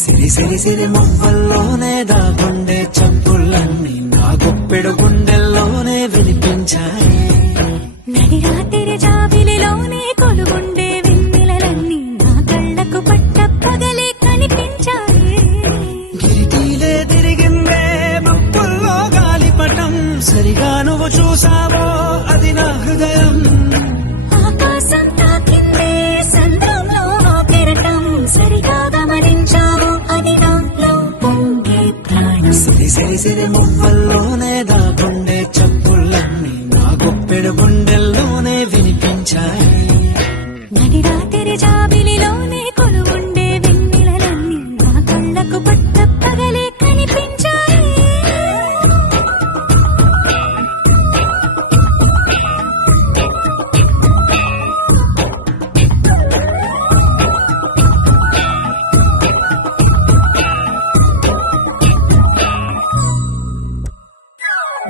సిరి సిరి సిరి మువ్వల్లోనే దాగుండే చప్పులన్నీ నా గుప్పెడు గుండెల్లోనే వినిపించాయి. నడి రాత్రి జాబిలిలోనే కొలుగుండే వెన్నెలలన్నీ నా కళ్ళకు పట్ట పగలే కనిపించాయి. గిరిటీలే తిరిగిందే మప్పుల్లో గాలిపటం, సరిగా నువ్వు చూసావో అది నా హృదయం. ఆకాశం తాకిందే సంద్రంలో కెరటం, సరిగా గమనించావు అది నాలో పొంగే ప్రాణం. సిరి సిరి సిరి మువ్వల్లోనే దాగుండే చప్పులన్నీ నా గుప్పెడు గుండెల్లోనే వినిపించాయి. నడి రాత్రి జాబిలిలోనే కొలువుండే వెన్నెలలన్నీ నా కళ్ళకు పట్ట పగలే కనిపించాయి.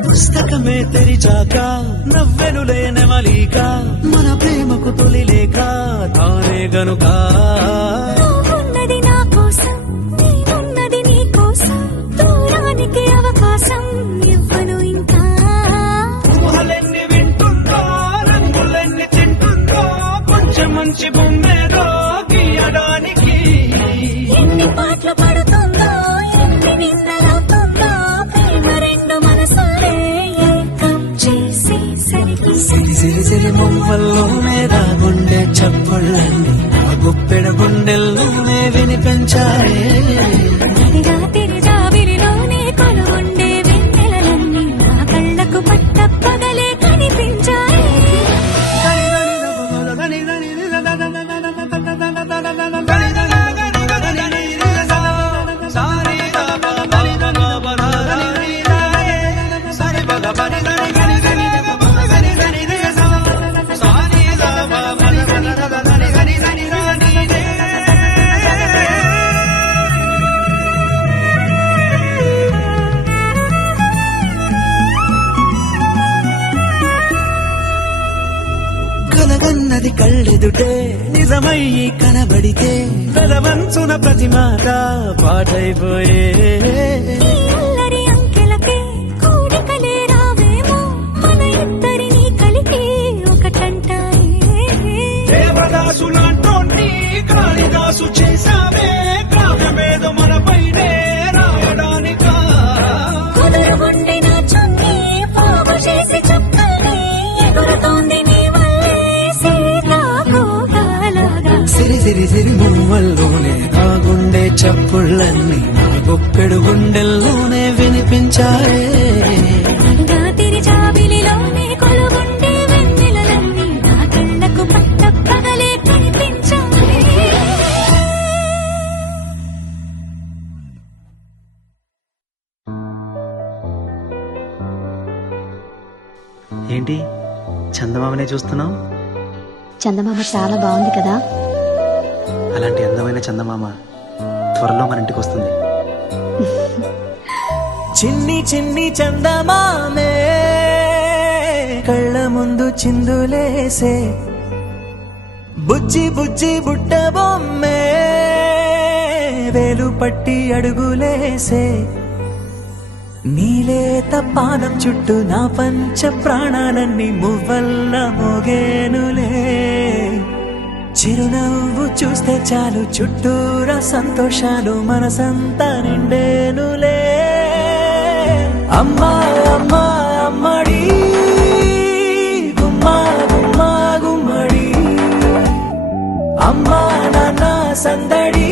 పుస్తకమే తెరిచాక నవ్వెనులే నెమలిక, మన ప్రేమకు తొలి లేక తానే గనుక. నువ్వున్నది నా కోసం, నేనున్నది నీ కోసం, దూరానికి అవకాశం ఇవ్వను ఇంకా. ఊహలెన్ని వింటుందో, రంగులెన్ని తింటుందో, కొంచెం మంచి బొమ్మేదో గీయడానికి. ఎన్ని పాటలు పడుతుందో, ఎన్ని నిందలవుతుందో, ప్రేమ రెండు మనసులే ఏకం చేసేసరికి. సిరి సిరి సిరి మువ్వల్లోనే దాగుండే చప్పుళ్ళన్నీ నా గుప్పెడు గుండెల్లోనే వినిపించాయి. నడి రాత్రి జాబిలిలోనే కొలువుండే వెన్నెలలన్నీ నా కళ్ళకు పట్ట పగలే కనిపించాయి. కలగన్నది కళ్ళెదుటే నిజమయ్యి కనబడితే, పెదవంచున ప్రతి మాట పాటైపోయే. ఈ అల్లరి అంకెలకే కూడికలే రావేమో, మన ఇద్దరిని కలిపి ఒకటంటాయే. దేవదాసులాంటోని కాళిదాసు చేశావే, కావ్యమేదో మనపైనే రాయడానికా. కుదురుగుండె నా చున్నీ పోగు చేసి చుక్కల్ని ఎగురుతోంది నీ వల్లే సీతాకోకలాగా. సిరి సిరి సిరి మువ్వల్లోనే దాగుండే చప్పుళ్ళన్నీ నా గుప్పెడు గుండెల్లోనే వినిపించాయే. రాత్రి జాబిలిలోనే కొలువుండే వెన్నెలలన్నీ నా కళ్ళకు పట్ట పగలే కనిపించాయి. ఏంటి చందమామనే చూస్తున్నావు? చందమామ చాలా బాగుంది కదా. అలాంటి అందమైన చందమామ త్వరలో మన ఇంటికి వస్తుంది. చిన్ని చిన్ని చందమామే కళ్ళ ముందు చిందులేసే, బుజ్జి బుజ్జి బుట్ట బొమ్మే వేలు పట్టి అడుగులేసే. నీలేత పాదం చుట్టూ నా పంచ ప్రాణాలన్నీ మువ్వల్ల మోగేనులే. చిరునవ్వు చూస్తే చాలు చుట్టూరా సంతోషాలు మనసంతా నిండేనులే. అమ్మా అమ్మా అమ్మడి గుమ్మా గుమ్మా గుమ్మడి, అమ్మా నాన్న సందడి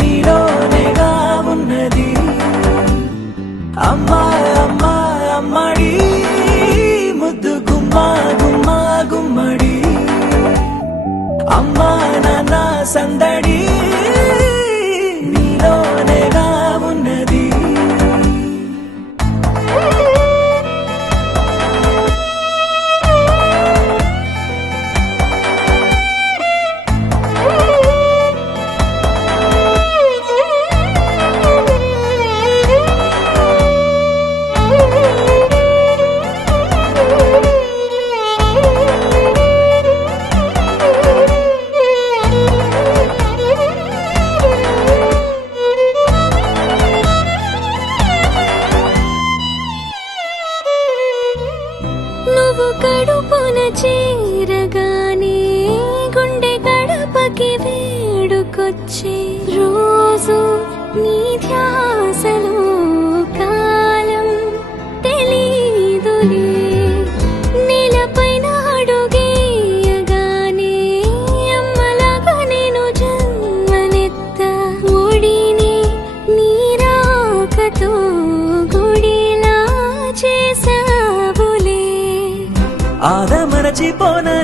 నీలోనేగా ఉన్నది. అమ్మా అమ్మా అమ్మడి ముద్దు గుమ్మా గుమ్మా గుమ్మడి, అమ్మా నాన్న సందడి నీలోనేగా ఉన్నది.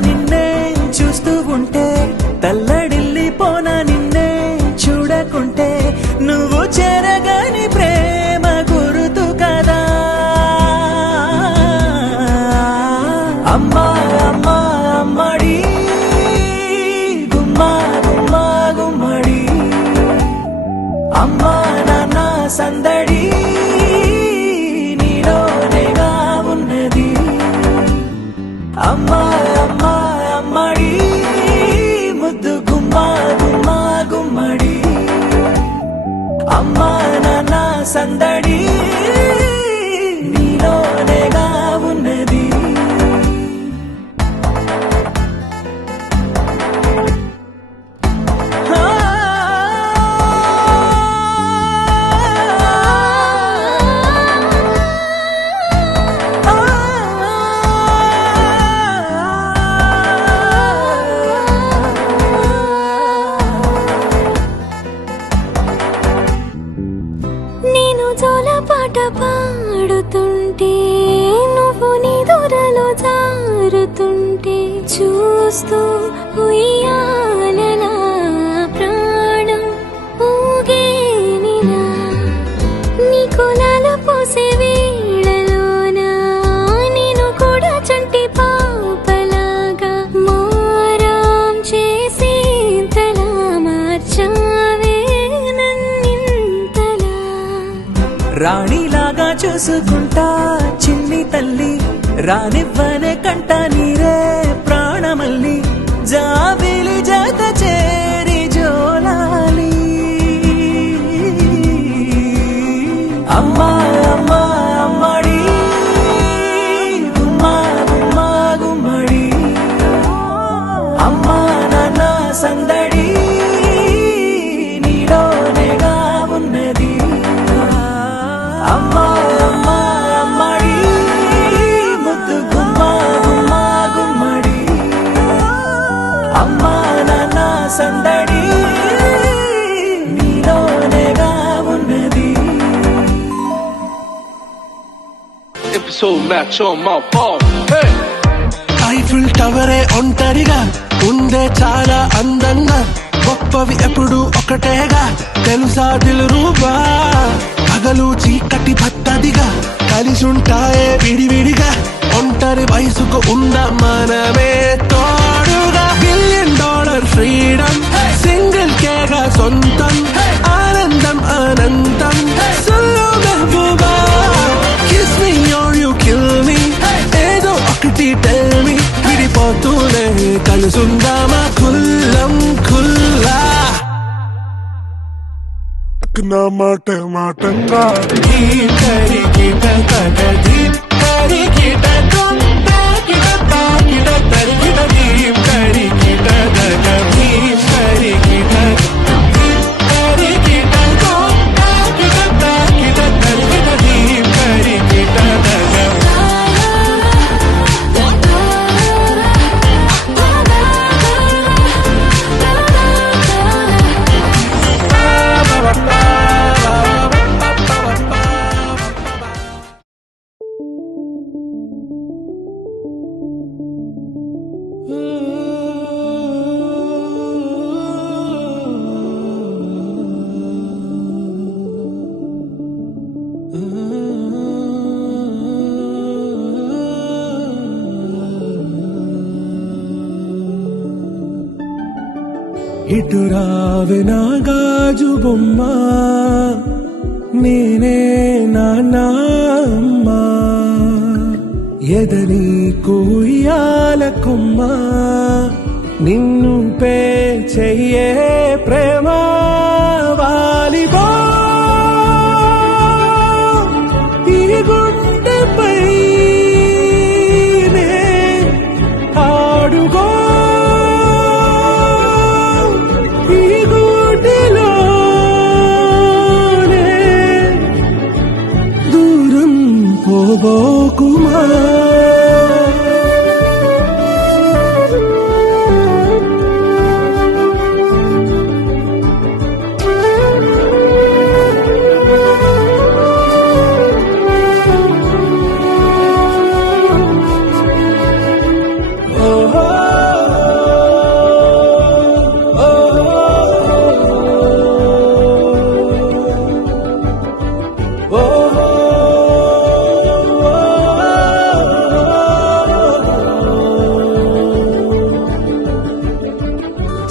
నిన్నే చూస్తూ ఉంటే తల్లడిల్లిపోనా నిన్నే చూడకుంటే నువ్వు చెరగని ప్రేమ గురుతు కదా అమ్మా అమ్మా అమ్మడి గుమ్మా గుమ్మా గుమ్మడి అమ్మా నాన్న సందడి నీలోనేగా ఉన్నది అమ్మా అమ్మా అమ్మడి ముద్దు గుమ్మా గుమ్మా గుమ్మడి అమ్మా నాన్న సందడి నీలోనేగా ఉన్నది నేను జోలపాట పాడుతుంటే నువ్వు నీ దూరలో జారుతుంటే చూస్తూ ఉయ్యాలలా ప్రాణం ఊగేనిలా నీ కొలాల పోసే వేళలోన నేను కూడా చంటి పాపలాగా మారం చేసి తలా మార్చావే నన్నింతలా రాణిలాగా చూసుకుంటా చిన్ని తల్లి రానివ్వనే కంట నీరే ప్రాణమల్లి జాబిలి జత చేరి జోలాలి అమ్మా అమ్మా అమ్మడి గుమ్మా గుమ్మా గుమ్మడి అమ్మా నాన్న సందడి నీలోనేగా ఉన్నది అమ్మా అమ్మా అమ్మడి ముద్దు గుమ్మా గుమ్మా గుమ్మడి అమ్మా నాన్న సందడి నీలోనేగా ఉన్నది Episode match on my phone. Hey! Eiffel టవరే ఒంటరిగా ఉందే చాలా అందంగా గొప్పవి ఎప్పుడు ఒకటేగా తెలుసా దిల్రూబా పగలు చీకటి పట్టదిగా కలిసుంటాయే విడివిడిగా ఒంటరి వయసుకు ఉంద మనమే తోడుగా $1 బిలియన్ ఫ్రీడమ్ సింగిల్ కేగా సొంతం ఆనందం అనంతం సొల్లు మెహబూబా kiss me or you kill me ఏదో ఒకటి టెల్ మీ విడిపోతూనే కలుసుందామా కుల్లం కుల్లా నా మాట మాటంగా ధీం తరికిట తగ ధీం తరికిట కొండ కిట తాకిట తరికిట ధీం తరికిట తగ ధీం తరికిట ధీం తరికిట కొండ కిట తాకిట తరికిట ధీం తరికిట తగ ఇటు రావే నా గాజు బొమ్మ నేనే నాన్నమ్మ ఎదని కూయాల కొమ్మ నిన్ను పే చెయ్యే ప్రేమ వాలిబా ఈ గుండెపై నే ఆడుగో ఈ గుడిలోనే దూరం పోబోకుమా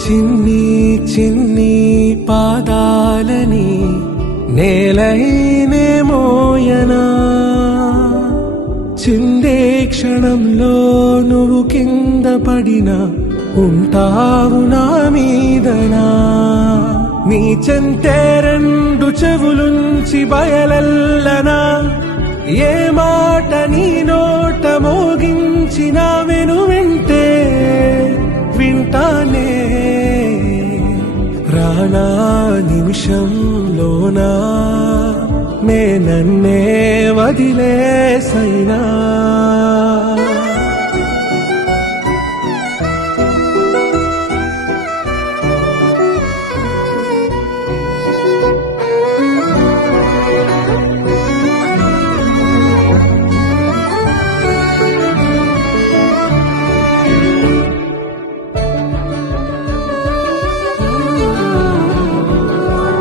చిన్ని చిన్ని పాదాలని నేలైనే మోయనా చిందే క్షణంలో నువ్వు కింద పడినా ఉంటావు నా మీదనా నీ చెంతే రెండు చెవులుంచి బయలెల్లనా ఏ మాట నీ నోట మోగించిన వెను వింటే వింటానే రానా నిమిషంలోనా నే నన్నే వదిలేసైనా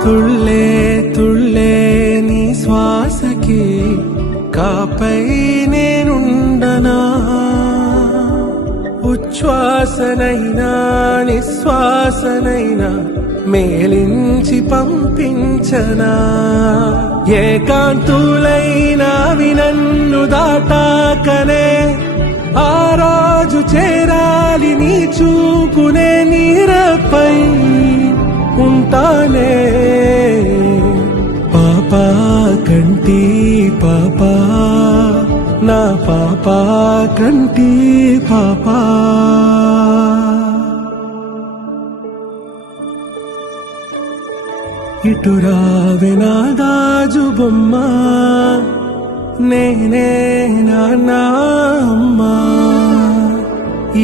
తుళ్ళే తుళ్ళే నీ శ్వాసకి కాపై నేనుండనా ఉచ్ఛ్వాసనైనా నిశ్వాసనైనా మేలించి పంపించనా ఏకాంతులైనవి నన్ను దాటాకనే ఆ రోజు చేరాలి నీ చూపునే నీరపై ఉంటానే పాపా కంటి పాపా నా పాపా కంటి పాపా ఇటురావే నా గాజు బొమ్మ నేనే నాన్న అమ్మా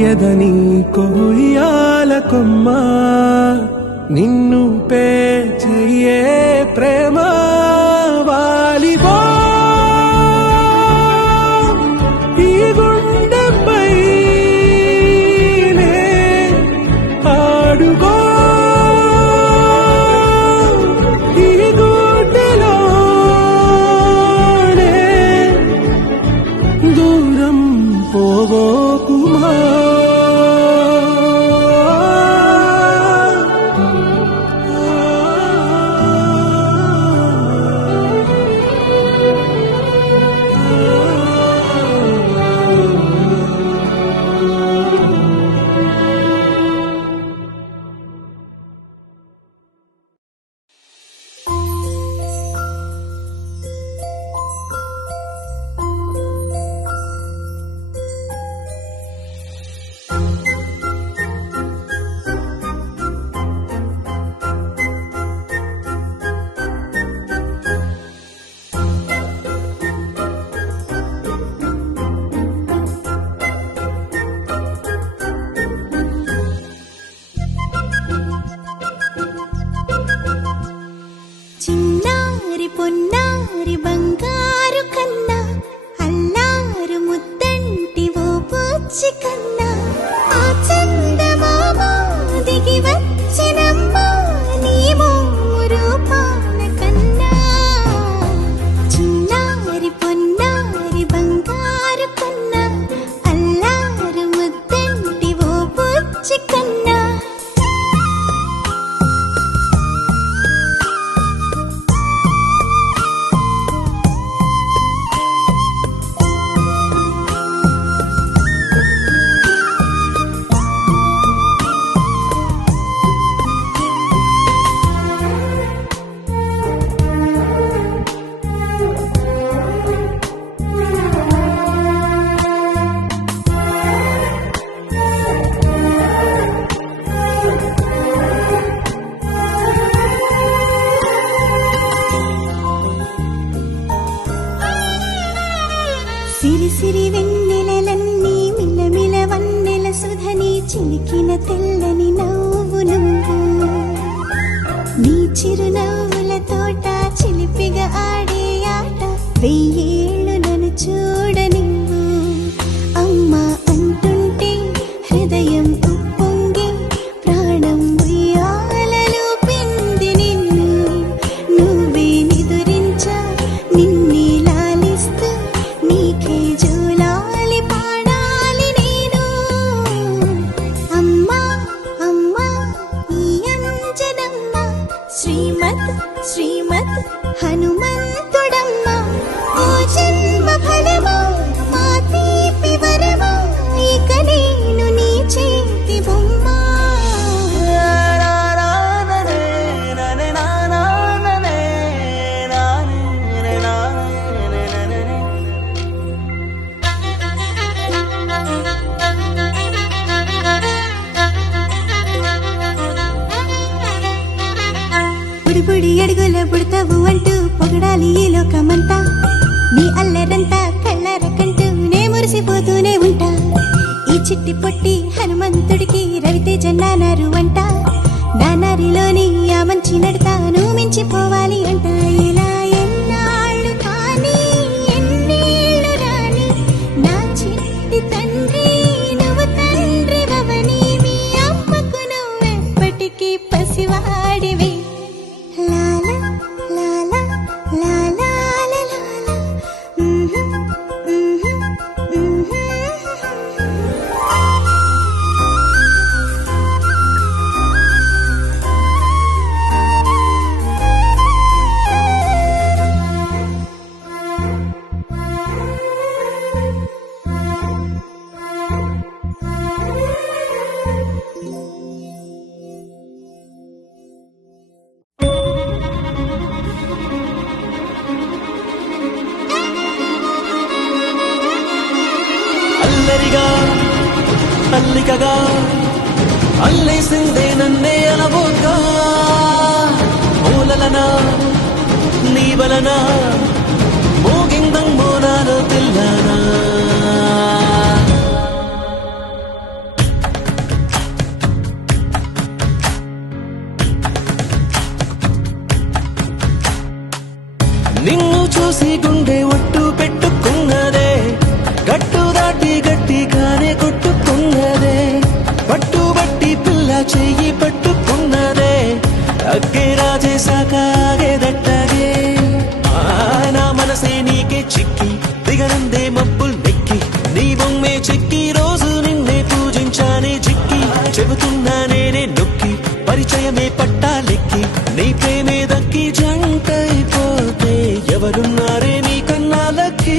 ఎదని కొయ్యాల కొమ్మ నిన్ను పే చెయ్యే ప్రేమ వాలిబో ఈ గుండెపై ఆడుగో ఈ గుడ్డెలోనే దూరం పోవోకుమా చిన్నారి పొన్నారి బంగారు కన్నా అల్లారు ముద్దంటి ఓ బుచ్చి కన్నా ఆ చందమామ దిగి వచ్చినమ్మా నీ మోము రూపాల కన్నా చిన్నారి పొన్నారి బంగారు కన్నా అల్లారు ముద్దంటి ఓ బుచ్చి కన్నా సిరి సిరి వెన్నెలలన్నీ మిలమిల వన్నెల సుధని చిలికిన తెల్లని నవ్వు నువ్వు నీ చిరునవ్వుల తోట చిలిపిగా ఆడే ఆట వెయ్యేళ్ళు నన్ను చూడ నువ్వు అమ్మా అంటుంటే హృదయం ఉప్పొంగి ప్రాణం ఉయ్యాలలో పిండి నిన్ను నువ్వే నిదురించా నిన్నే లాలిస్తూ నీకే జోలాలి పాడాలి నేను అమ్మా అమ్మా బుడి బుడి అడుగుల బుడతావు అంటూ పొగడాలి ఈ లోకమంతా. నీ అల్లరంతా కళ్ళారకంటూ నే మురిసిపోతూనే ఉంటా. ఈ చిట్టి పొట్టి హనుమంతుడికి రవితేజ నానారు అంట. నానారిలోని ఆ మంచి నడతాను మించిపోవాలి అంట. ఇలా ఎన్నాళ్ళు కానీ ఎన్నేళ్ళు రాని నా చిట్టి తండ్రి నువ్వు తండ్రి వవని. మీ అమ్మకు నువ్వెప్పటికీ పసివాడివి. లాలా లాలా లాలా లాలా. అల్లరిగా అల్లికగా అల్లేసిందే నన్నే అనబోగా. మూలలనా నీ వలన మోగిందమ్మో నాలో పిల్లనా. నిన్ను చూసి గుండె ఒట్టు పెట్టుకున్నదే. గట్టు దాటి గట్టిగానే కొట్టుకున్నదే. పట్టుబట్టి పిల్ల చెయ్యి పట్టుకున్నదే. అగ్గే రాజేశాక ఆగేదట్టగే. నా మనసే నీకే చిక్కి దిగనందే మబ్బుల్ నెక్కి. నీ బొమ్మే చెక్కి రోజు నిన్నే పూజించానే చిక్కి. చెబుతున్నా నేనే నొక్కి పరిచయమే పట్టాలెక్కి. నీ ప్రేమే దక్కి జంటైపోతే ఎవరున్నారే నీ కన్నాలకి.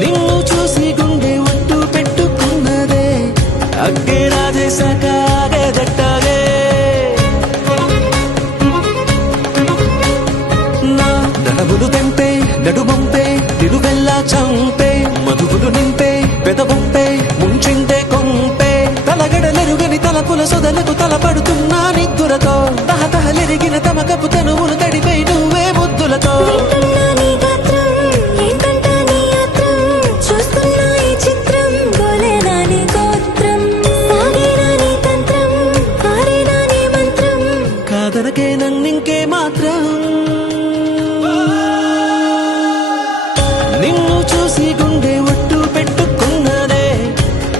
నిన్ను చూసి గుండె ఒట్టు పెట్టుకున్నదే. అగ్గే రాజేశాక ఆగేదట్టగే. నా నడములు తెంపే నడుమంపే నిలువెల్లా చంపే. మధువులు నింపే పెదవంపే ముంచిందే కొంపే. తలగడలెరుగని తలపుల సొదలకు తలపడుతున్నా నిద్దులతో. తహతహలెరిగిన తమకపు తనువులు తడిపై నువ్వే ముద్దులతో. వింటున్నా నీ గాత్రం, ఏంటంటా నీ యాత్రం. చూస్తున్నా ఈ చిత్రం, గోలేనా నీ గోత్రం. సాగేనా నీ తంత్రం, కారేనా నీ మంత్రం. కాదనకే నన్నింకే మాత్రం. నిన్ను చూసి గుండె ఒట్టు పెట్టుకున్నదే.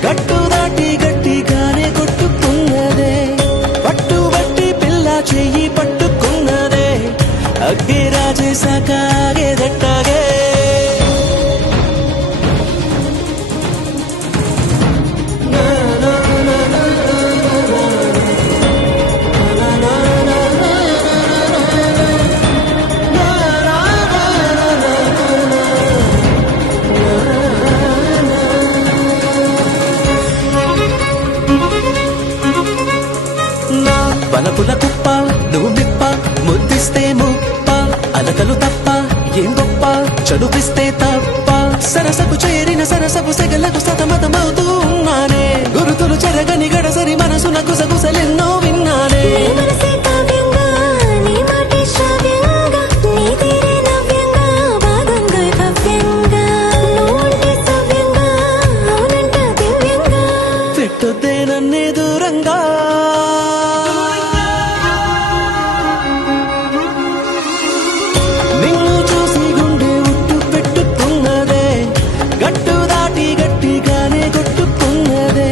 గట్టు దాటి గట్టిగానే కొట్టుకున్నదే. పట్టుబట్టి పిల్ల చెయ్యి పట్టుకున్నదే. అగ్గే రాజేశాక ఆగేదట్టగే. నా బలపుల కుప్ప నువ్వు మిప్ప ముద్దిస్తే ముప్ప. అలకలు తప్ప ఏం గొప్ప చనుపిస్తే తప్ప. సరసకు చేరిన సరసపు సెగలకు సతమతమవుతూ ఉన్నానే. గురుతులు చెరగని గడసరి మనసున గుసగుసలెన్నో విన్నానే. నీ మనసే కావ్యంగా, నీ మాటే శ్రావ్యంగా. నీ తీరే నవ్యంగా, భాగంగా భవ్యంగా. నువ్వుంటే సవ్యంగా, అవునంట దివ్యంగా. పెట్టొద్దే నన్నే దూరంగా. నిన్ను చూసి గుండె ఉట్టు పెట్టుకున్నదే. గట్టు దాటి గట్టిగానే కొట్టుకున్నదే.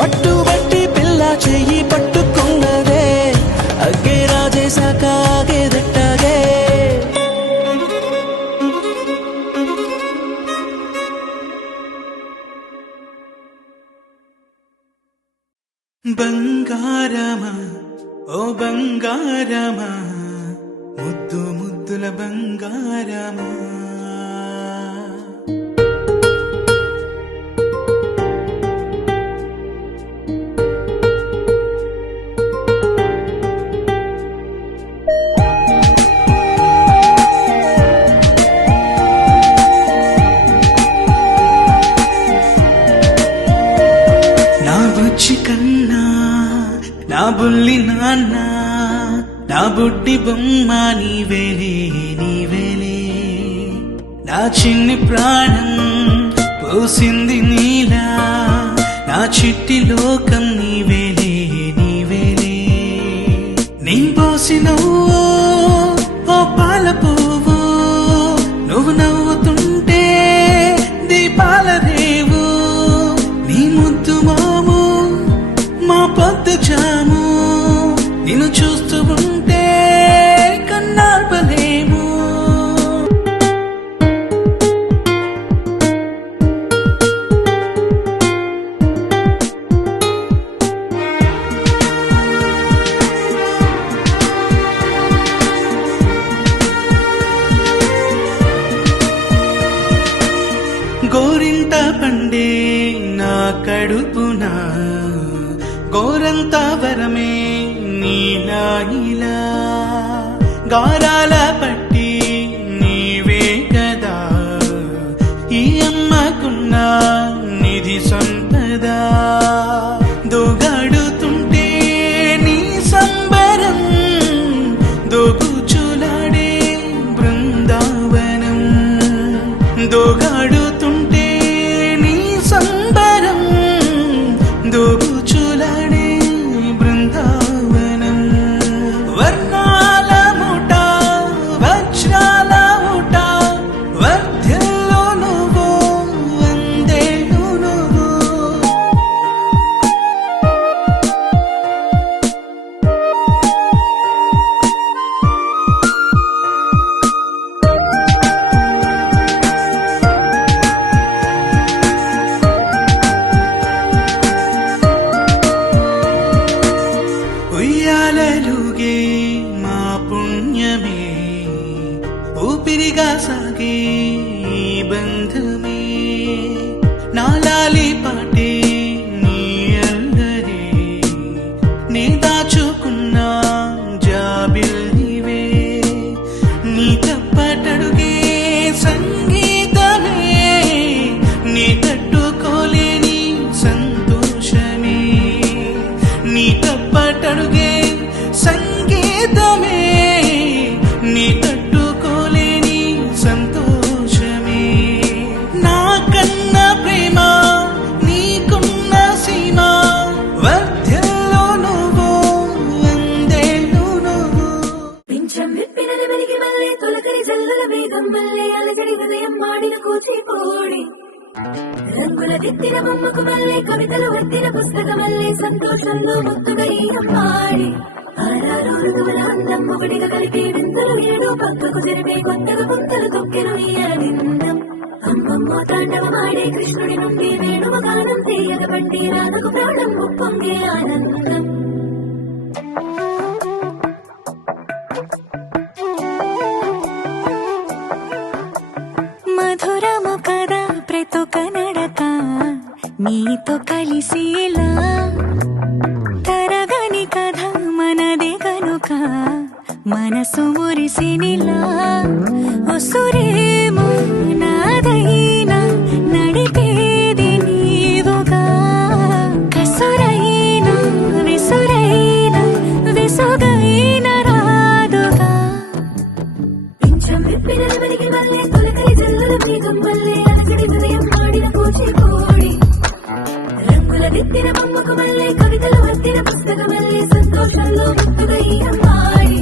పట్టుబట్టి పిల్ల చెయ్యి పట్టుకున్నదే. అగ్గే రాజేశాక ఆగేదట్టగే. బంగారమా ఓ బంగారమా ముద్దు ముద్దుల బంగారమా. నా బుజ్జి కన్నా నా బుల్లి నాన్న నా బుడ్డి బొమ్మ నీవేలే నీవేలే నా చిన్ని ప్రాణం పోసింది నీలా నా చిట్టి లోకం నీవేలే నీవేలే నీ పోసినవు ఓ పాల పువ్వు నువ్వు నవ్వుతుంటే దీపాల రేవు నీ ముద్దు మాము మా పొద్దు జాము నిన్ను చూస్తూ ఉంటే కన్నార్పలేము గోరింట పండే నా కడుపున గోరంత వరమే నీలా ఇలా గారాల పట్టి నీవే కదా ఈ అమ్మకున్న నిధి సంపద దోగాడుతుంటే నీ సంబరం దోగుచులాడే బృందావనం దోగాడుతుంటే నీ సంబరం దోగుచులాడే బృందావనం వర్ణాల ముఠ వజ్రాల ముఠ వర్ధ్యంలో నువ్వు వందేళ్ళు నువ్వు ఉయ్యాలలుగే మా పుణ్యమే ఊపిరిగా సాగే ఈ బంధమే నాలాలి పాటే నీ అల్లరే నీ దాచుకున్న జాబిల్లివే నీ తప్పటడుగే సంగీతమే నీ తట్టుకోలేని సంతోషమే నీ తప్పటడుగే సంగీతమే నీ తట్టుకోలేని సంతోషమే నా కన్న ప్రేమ నీకున్న సీమ వర్ధ్యంలో నువ్వు వందేళ్ళు నువ్వు పింఛం విప్పినది వెలిగి మల్లే తొలకరి జల్లుల వేగం మల్లే అలజడి హృదయం మాడిన కూచిపూడి రంగుల దిద్దిన బొమ్మకు మల్లే కవితలు వర్తిన పుస్తకమల్లే సంతోషంలో ముద్దుగా ఈ అమ్మాడి ఆరారు ఋతువుల అందం ఒకటిగా కలిపి వింతలు ఏడు పక్కకు జరిపే కొత్తగా పుంతలు తొక్కెను ఈ ఆనందం అమ్మమ్మో తాండవమాడే కృష్ణుడి నుండి వేణువ గానం తీయగ పట్టి రాధకు ప్రాణం ఉప్పొంగే ఆనందం మధురము కదా ప్రతొక నడక నీతో కలిసేలా తరగని కథ మనదే కనుక మనసు మురిసినిలా ఒసురేమో నాదైనా నడిపేది నీవుగా కసురైనా విసురైనా విసుగైన రాదుగా పింఛం విప్పిన వెలిగి మల్లే తొలకరి జల్లుల మేఘం మల్లే అలజడి హృదయం మాడిన కూచిపూడి రంగుల దిద్దిన బొమ్మకు మల్లే కవితలు వర్తిన పుస్తకమల్లే సంతోషంలో ముద్దుగా ఈ అమ్మాడి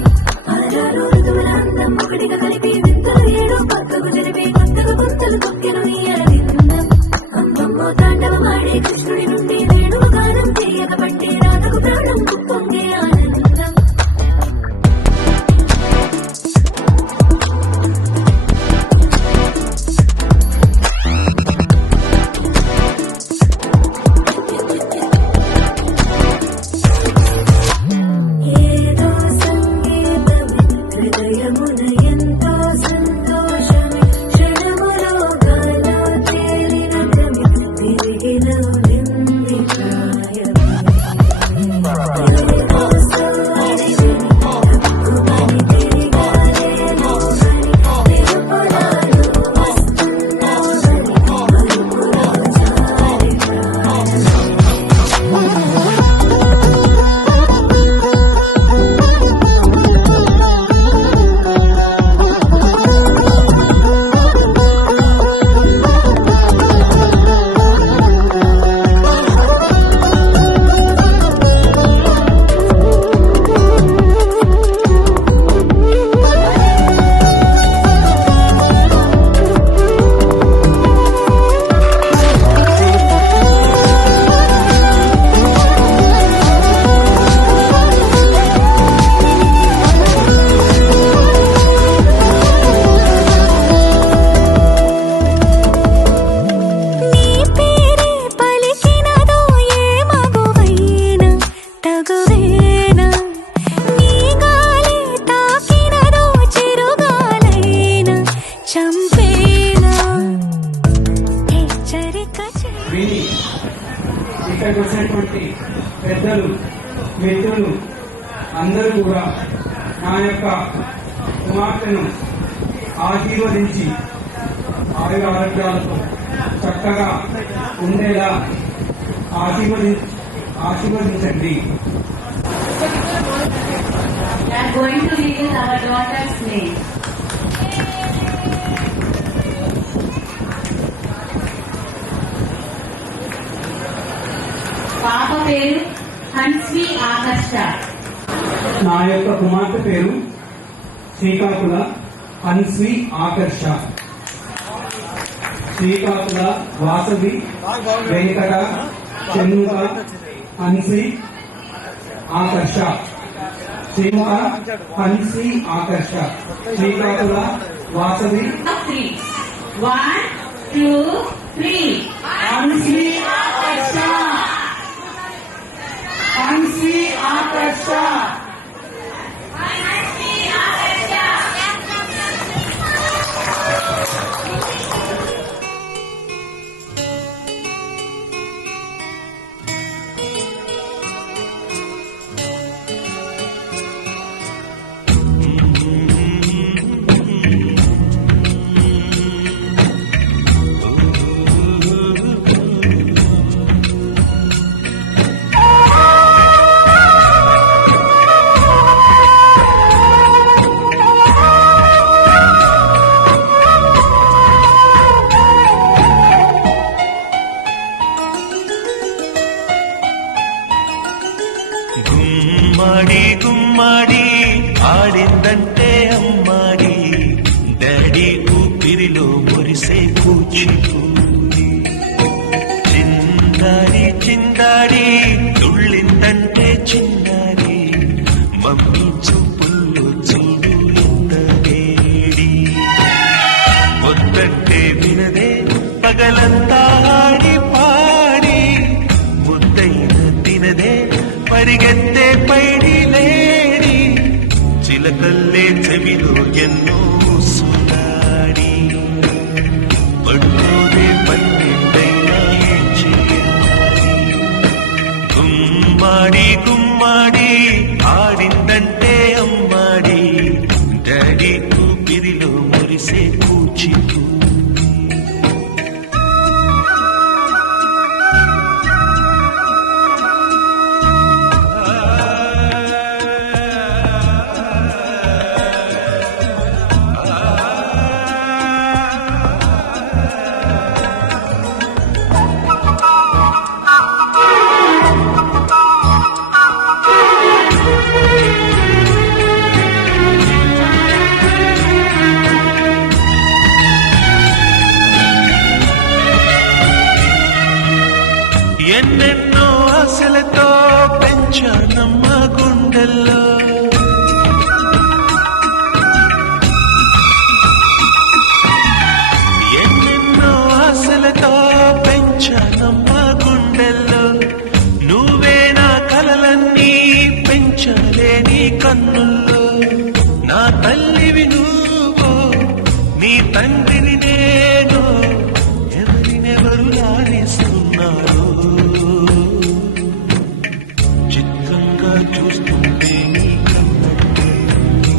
ఆరారు ఋతువుల అందం ఒకటిగా కలిపి వింతలు ఏడు పక్కకు జరిపే కొత్తగా పుంతలు తొక్కెను ఈ ఆనందం అమ్మమ్మో తాండవమాడే కృష్ణుడి నుండి వేణువ గానం తీయగ పట్టి రాధకు ప్రాణం ఉప్పొంగే ఆనందం ఏదో సంగీతమే హృదయమున ఎంతో సంతోషమే క్షణములో గాలో తేలిన భ్రమి తిరిగిలో నింది ప్రాయమే ఏదో ఇక్కడికి వచ్చినటువంటి పెద్దలు, మిత్రులు అందరూ కూడా నా యొక్క కుమార్తెను ఆశీర్వదించి ఆయుర ఆరోగ్యాలతో చక్కగా ఉండేలా ఆశీర్వదించండి. We are going to read our daughter's name. పాప పేరు హన్స్వి ఆకర్ష. నా యొక్క కుమార్తె పేరు శ్రీకాకుళ హన్స్వి ఆకర్ష. శ్రీకాకుళ వాసవి వెంకట చెన్నుక హన్స్వి ఆకర్ష. శ్రీముఖ హన్స్వి ఆకర్ష. శ్రీకాకుళ వాసవి 1, 2, 3. హన్స్వి ఆకర్ష. హన్స్వి ఆకర్ష. గుమ్మడి గుమ్మడి ఆడిందంటే అమ్మాడి, డాడీ ఊపిరిలో మురిసే కూచిపూడి. చిందాడి చిందాడి తుళ్ళిందంటే చిన్నాడి, మమ్మీ చూపుల్లో చూడు ఎంత వేడి. వద్దంటే వినదే పగలంతా ఆడి పాడి, ముద్దైన తినదే పరిగెత్తే పైడి లేడి. చిలకల్లే చెవిలో ఎన్నో సునాడి, పడుకోదే పన్నెండైనా ఏం చేయాలి. గుమ్మాడి గుమ్మాడి ఆడిందంటే అమ్మాడి, డాడీ ఊపిరిలో మురిసే కూచిపూడి. ఎన్నెన్నో ఆశలతో పెంచానమ్మ గుండెల్లో, ఎన్నెన్నో ఆశలతో పెంచానమ్మ గుండెల్లో. నువ్వే నా కలలన్నీ పెంచాలే నీ కన్నుల్లో. నా తల్లివి నువ్వు, నీ తండ్రిని నేను, ఎవరినెవరు లాలిస్తున్నారు. చిత్రంగా చూస్తుంటే నీ కన్నుల్లో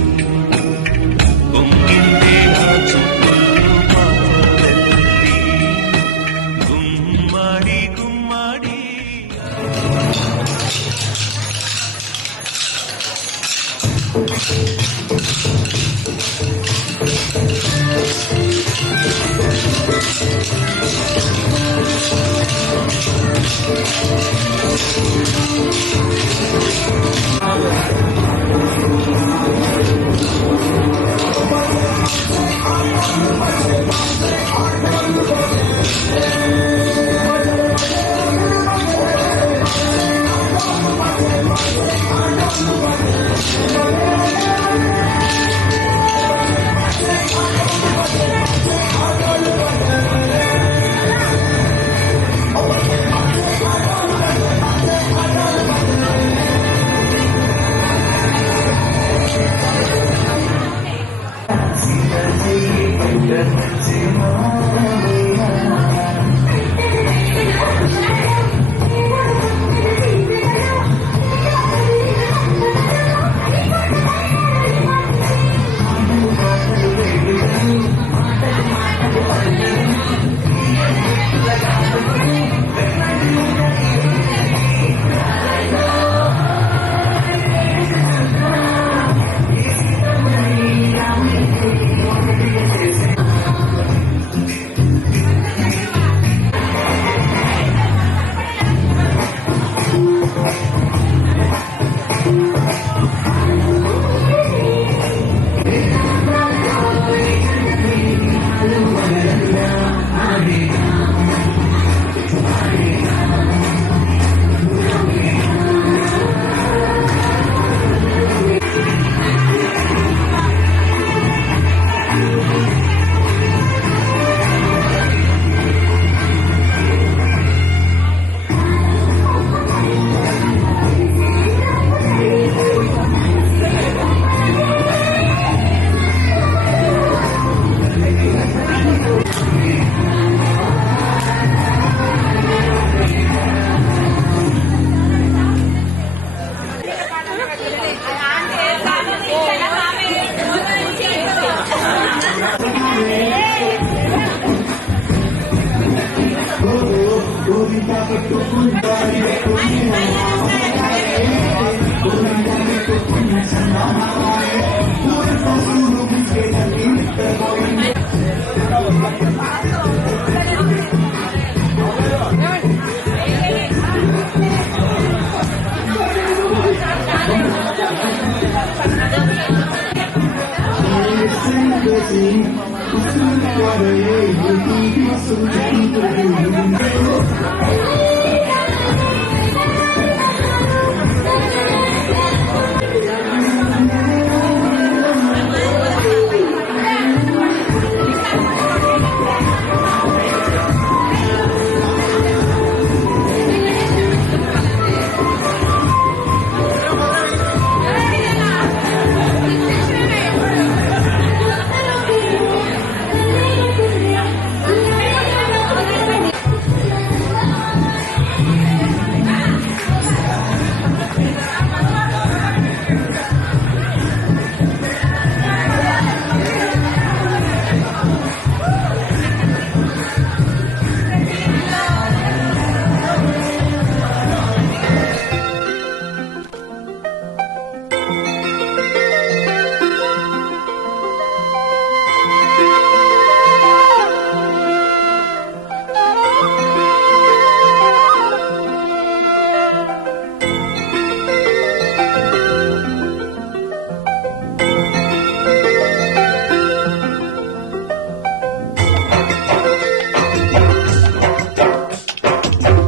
పొంగిందే ఆ చూపుల్లో పాలెల్లి. గుమ్మాడి గుమ్మాడి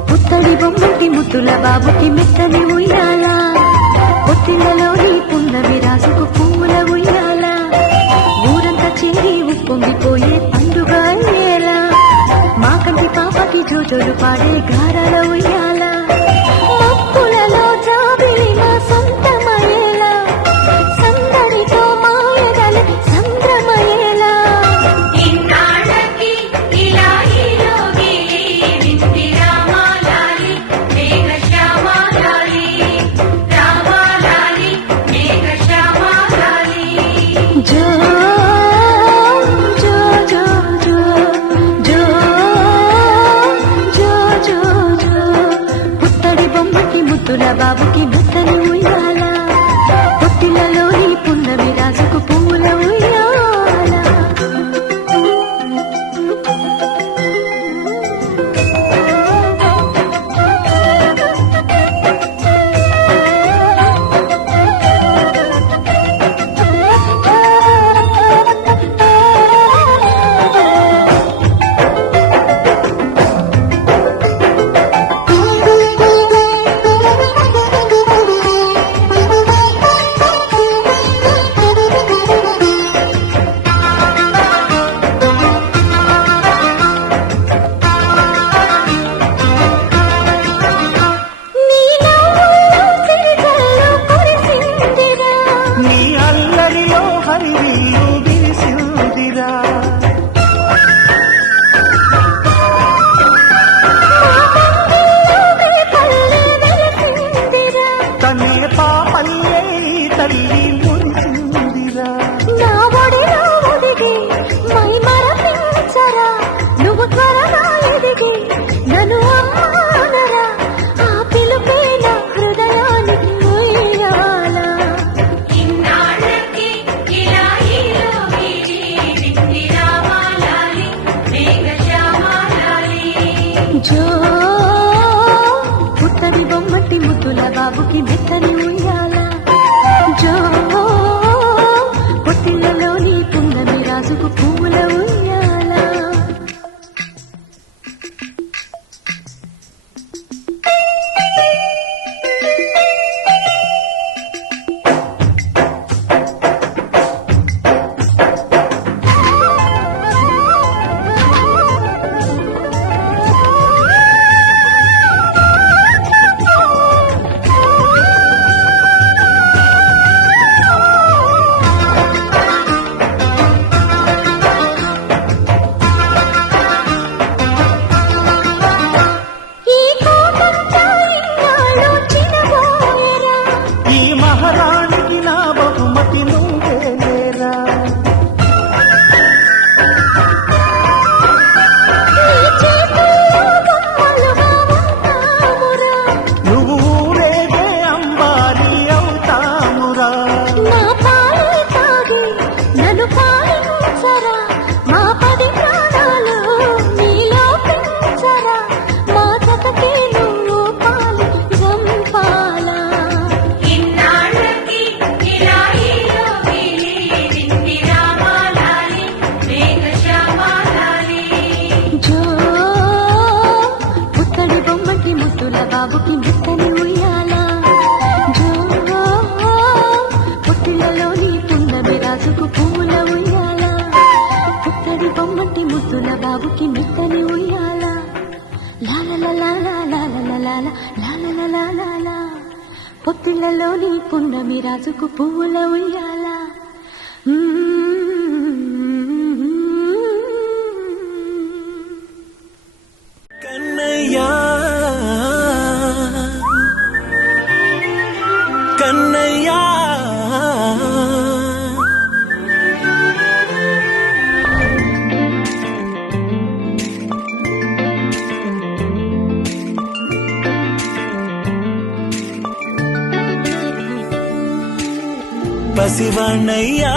పుత్తడి బొమ్మకి ముద్దుల బాబుకి మెత్తని ఉయ్యాల పొత్తిళ్ళలోని పున్నమి రాసుకు పువ్వుల ఉయ్యాల ఊరంతా చేరి ఉప్పొంగిపోయే పండుగ అయ్యేలా మా కంటి పాపకి జోజోలు పాడే గారాల ఉయ్యాల మప్పులలో జాబిలి మా సొంతమయ్యేలా సందడితో మాయదలి సంద్రమయ్యేలా ఇన్నాళ్ళకి ఇలా ఈలోగిలి వింటి రామాలాలి మేఘశ్యామాలాలి రామాలాలి మేఘశ్యామాలాలి జో జో జో జో జో జో జో జో పుత్తడి బొమ్మకి ముద్దుల బాబుకి మెత్తని ఉయ్యాల పొట్టిళ్ళలోని పున్నమి రాజుకు పువ్వుల ఉయ్యాల నీ అల్లరిలో హరివిల్లు విరిసిందిరా తనే పాపల్లే తల్లి మురిసిందిరా నువ్వు త్వరగా ఎదిగి నన్ను అమ్మానరా ఆ పిలుపే నా హృదయానికి ఉయ్యాల ఇన్నాళ్ళకి ఇలా ఈలోగిలి వింటి రామాలాలి మేఘశ్యామాలాలి జో పుత్తడి బొమ్మటి ముద్దుల బాబుకి మెత్తని ఉయ్యాల జో పొట్టిళ్ళలోని పున్నమి రాజుకు పువ్వుల ఉయ్యాల లాలా పొత్తిళ్లలో నీ పున్నమి రాజుకు పువ్వుల ఉయ్యాల కన్నయ్యా కన్నయ్యా పసివాణ్ణయ్యా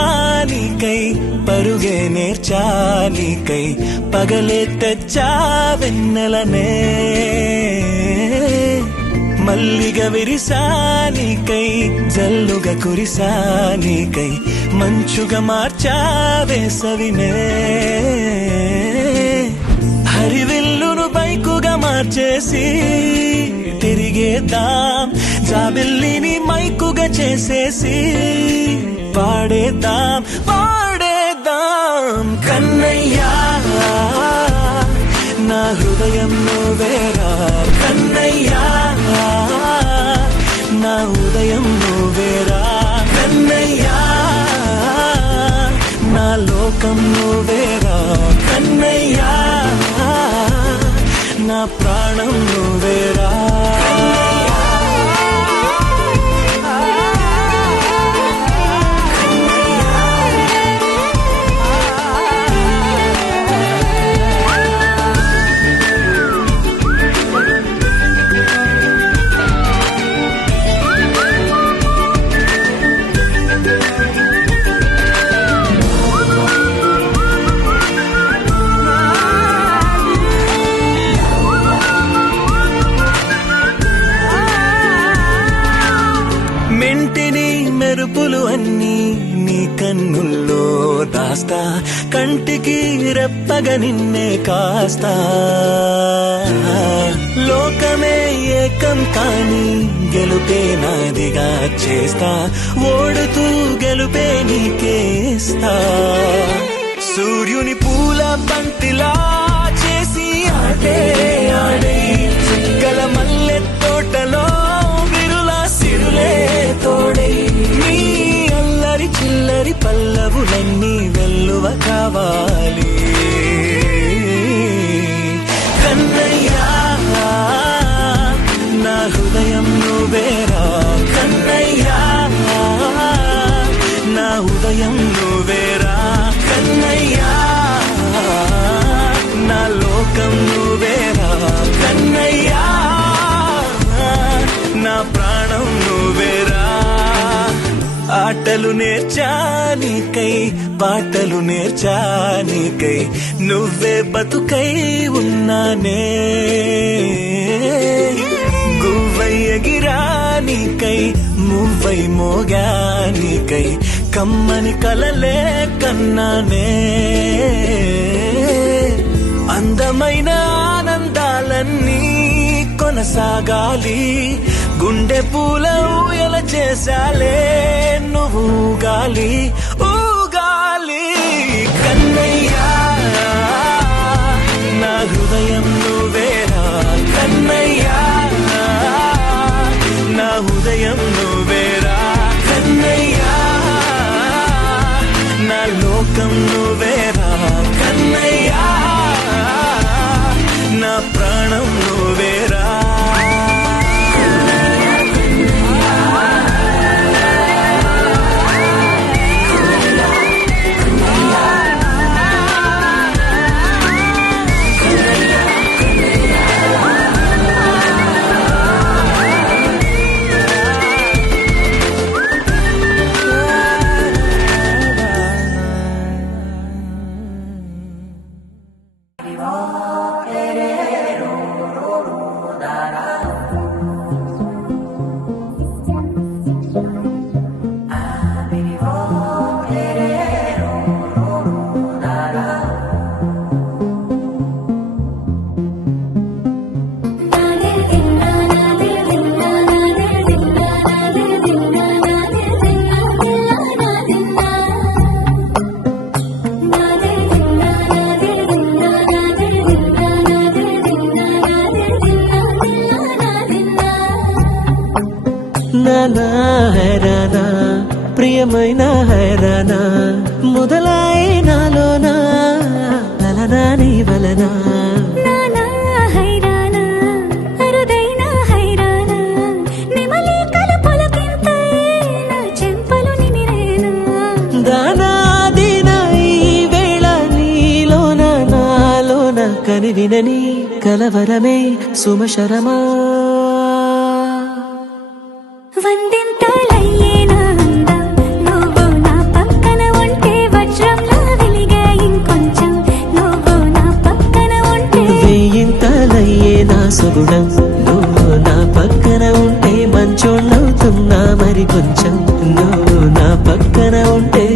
నీకై పరుగే నేర్చానికై పగలే తెచ్చా వెన్నెలనే మల్లిగ విరిసానికై జల్లుగా కురిసానికై మంచుగా మార్చా వేసవినే హరివిల్లును బైకుగా మార్చేసి తిరిగేద్దాం జాబిల్లిని మైకుగా చేసేసి పాడేద్దాం కన్నయ్యా నా హృదయం నువ్వేరా కన్నయ్యా నా ఉదయం నువ్వేరా కన్నయ్యా నా లోకం నువ్వేరా కన్నయ్యా నా ప్రాణం నువ్వేరా మెంటిని మెరుపులు అన్నీ నీ కన్నుల్లో దాస్తా కంటికి రెప్పగా నిన్నే కాస్తా లోకమే ఏకం కాని గెలుపే నాదిగా చేస్తా ఓడుతూ గెలుపే నీకేస్తా సూర్యుని పూల బంతిలా చేసి ఆడే ఆడే చుక్కల మల్లె తోటలో సిరులే తోడై నీ అల్లరి చిల్లరి పల్లవులన్నీ వెల్లువ కావాలి కన్నయ్యా నా హృదయం నువ్వేరా కన్నయ్యా నా ఉదయం నువ్వేరా కన్నయ్యా నా లోకం నువ్వేరా కన్నయ్యా నా ప్రాణం నువ్వేరా ఆటలు నేర్చానికై పాటలు నేర్చానికై నువ్వే బతుకై ఉన్నానే గువ్వై ఎగిరానికై మువ్వై మోగానికై కమ్మని కలలే కన్నానే అందమైన ఆనందాలన్నీ కొనసాగాలి గుండె పూల ఊయల చేశాలే నువ్వు ఊగాలి ఊగాలి కన్నయ్యా నా హృదయం నువ్వేరా కన్నయ్యా నా ఉదయం నువ్వేరా కన్నయ్యా నా లోకం నువ్వేరా కన్నయ్యా నా ప్రాణం నువ్వేరా నానా హైరానా ప్రియమైన హైరానా మొదలై నాలోనా లలనా నీ వలనా నానా హైరానా అరుదైన హైరానా నెమలి కలపులకింతై నా చెంపలు నిమిరేనా దానాదిన ఈ వేళ నీలోన నాలోన కనివినని కలవరమే సుమశరమా వందింతలయ్యేనా అందం నువ్వు నా పక్కన ఉంటే వజ్రంలా వెలిగే ఇంకొంచెం నువ్వు నా పక్కన ఉంటే వేయింతలయ్యే నా సుగుణం నువ్వు నా పక్కన ఉంటే మంచోళ్ళవుతున్నా మరి కొంచెం నువ్వు నా పక్కన ఉంటే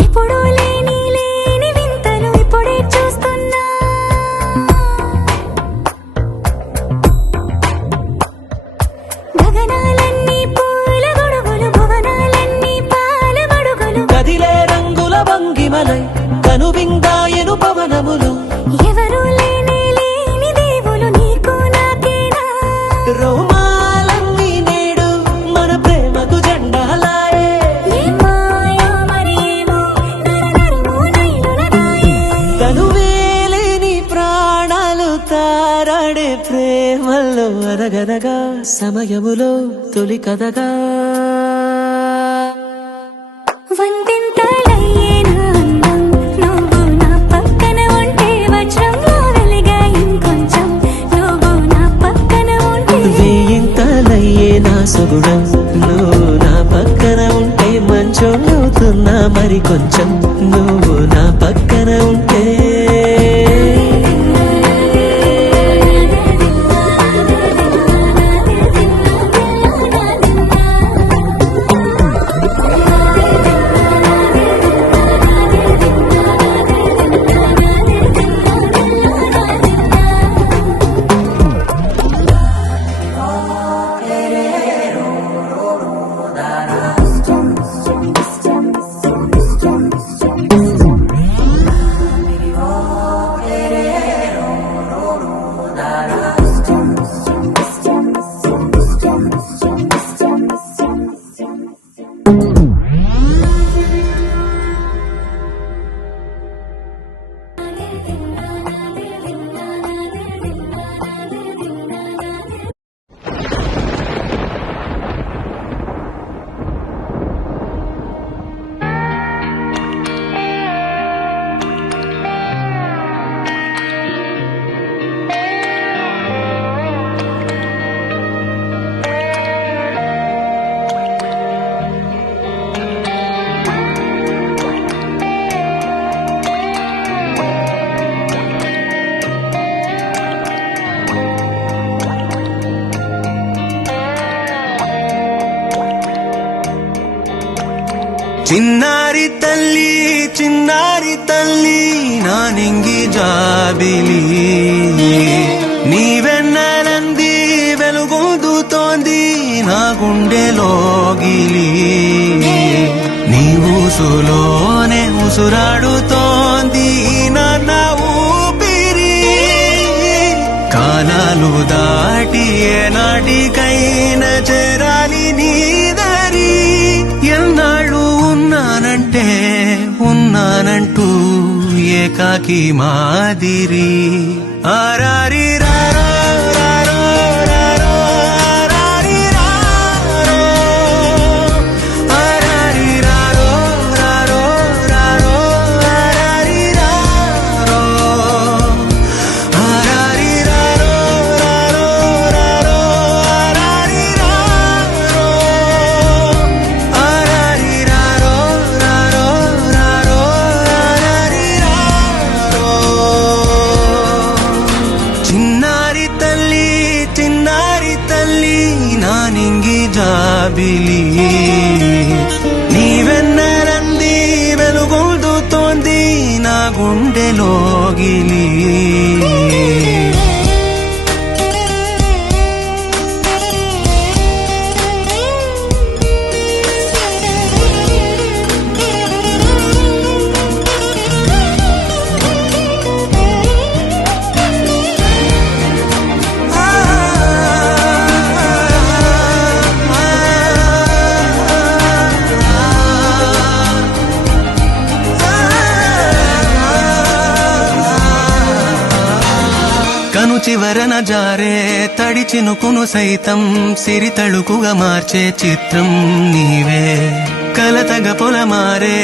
ఎప్పుడూ లేని వింతలు ఇప్పుడే చూస్తున్నా గగనాలన్నీ పూల గొడుగులు భువనాలన్నీ పాల గొడుగులు కదిలే రంగుల భంగిమలై కనువిందాయను పవనములు ఎవరూ లేని దేవులు నీకు నాకేనా రోమాలన్నీ నేడు మన ప్రేమకు జెండాలాయే ఏ మాయో మరేమో నరనరమో నైలునదాయే తనువేలేని ప్రాణాలు తారాడే ప్రేమల్లో అరగనగా సమయములో తొలి కథగా వందింతలయ్యేనా అందం నువ్వు నా పక్కన ఉంటే వజ్రంలా వెలిగే ఇంకొంచెం నువ్వు నా పక్కన ఉంటే వేయింతలయ్యే నా సుగుణం నువ్వు నా పక్కన ఉంటే మంచోళ్ళవుతున్నా మరి కొంచెం నువ్వు నా పక్కన ఉంటే చిన్నారి తల్లి నా నింగి జాబిలి నీవెన్నెలంది వెలుగొందుతోంది నా గుండెలోగిలి నీ ఊసులోనే ఉసురాడుతోంది నాన్న ఊపిరి కాలాలు దాటి ఏనాటికైనా చేరాలి నీ దారి ఎన్నాళ్ళు ఉన్నానంటూ ఏకాకి మాదిరి ఆరారి రారా జాబిలి నీవెన్నరంది వెలుగొందుతోంది నా గుండెలోగిలి కను చివరన జారే తడి చినుకును సైతం సిరి తళుకుగా మార్చే చిత్రం నీవే కలతగ పొలమారే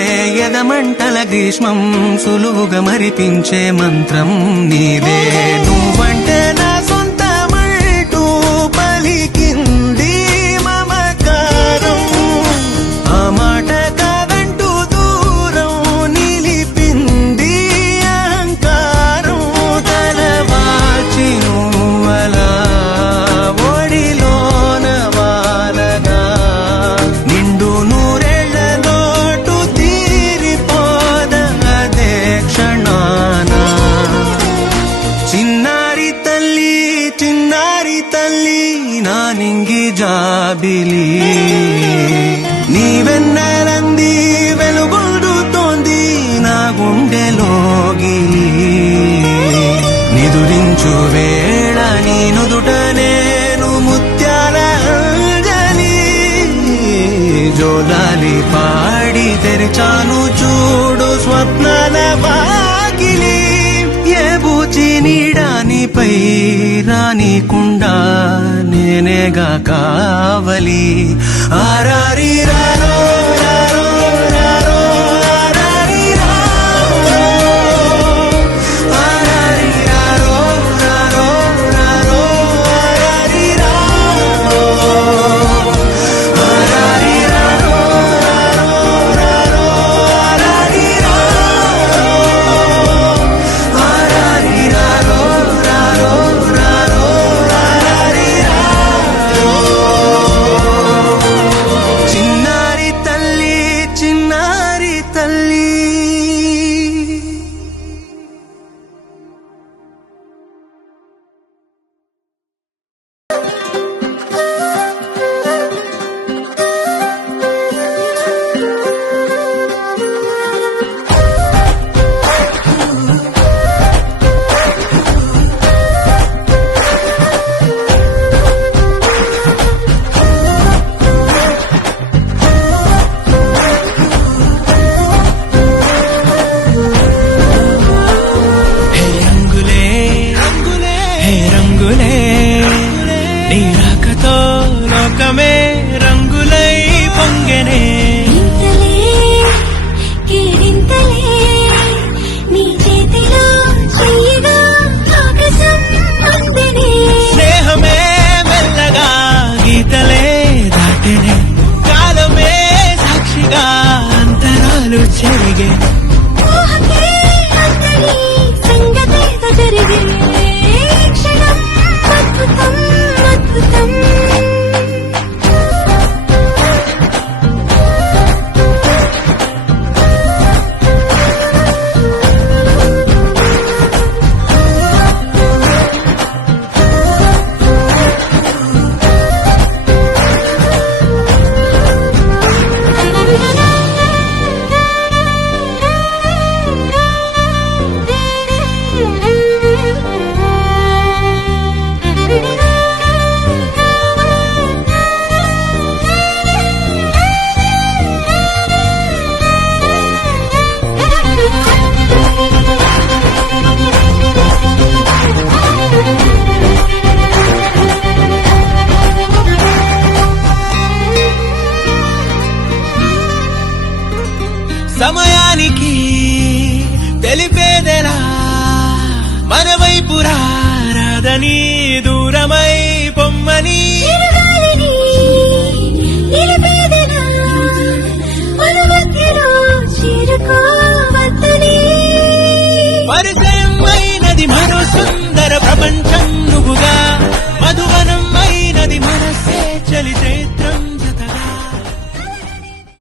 ఎదమంటల గ్రీష్మం సులువుగా మరిపించే మంత్రం నీవే నువ్వంటే నా సొంతమంటూ పలికింది మమకారం ఆ మాట కాదంటూ దూరం నిలిపింది అహంకారం తలవాచి నువ్వలా ఒడిలోన వాలగా నిండు నూరేళ్ల లోటు తీరిపోద అదే క్షణాన చిన్నారి తల్లి నా నింగి జాబిలి నీవెన్నరంది వెలుగొందుతోంది నా గుండెలోగిలి నిదురించు వేళ నీ నుదుట నేను ముత్యాల అంజలి జోలాలి పాడి తెరిచాను చూడు స్వప్నాల వాకిలి ఏ బూచి నీడానిపై రానికుండా నేనేగా కావలి ఆరారి రారో రారో రారో ఆరారి రారో ఆరారి రారో రారో రారో ఆరారి రారో ఆరారి రారో రారో రారో ఆరారి రారో ఆరారి రారో రారో రారో ఆరారి రారో చిన్నారి తల్లి రంగులే నీ రాకతో లోకమే రంగులై పొంగెనే ఇంతలే కేరింతలే నీ చేతిలో చెయ్యగా ఆకాశం అందనే స్నేహమే మెల్లగా గీతలే దాటెనే కాలమే సాక్షిగా అంతరాలు చెరిగే ఊహకే అంతని సంగతేదో జరిగే క్షణం అద్భుతం అద్భుతం సమయానికి తెలిపేదెలా మన వైపు రాదని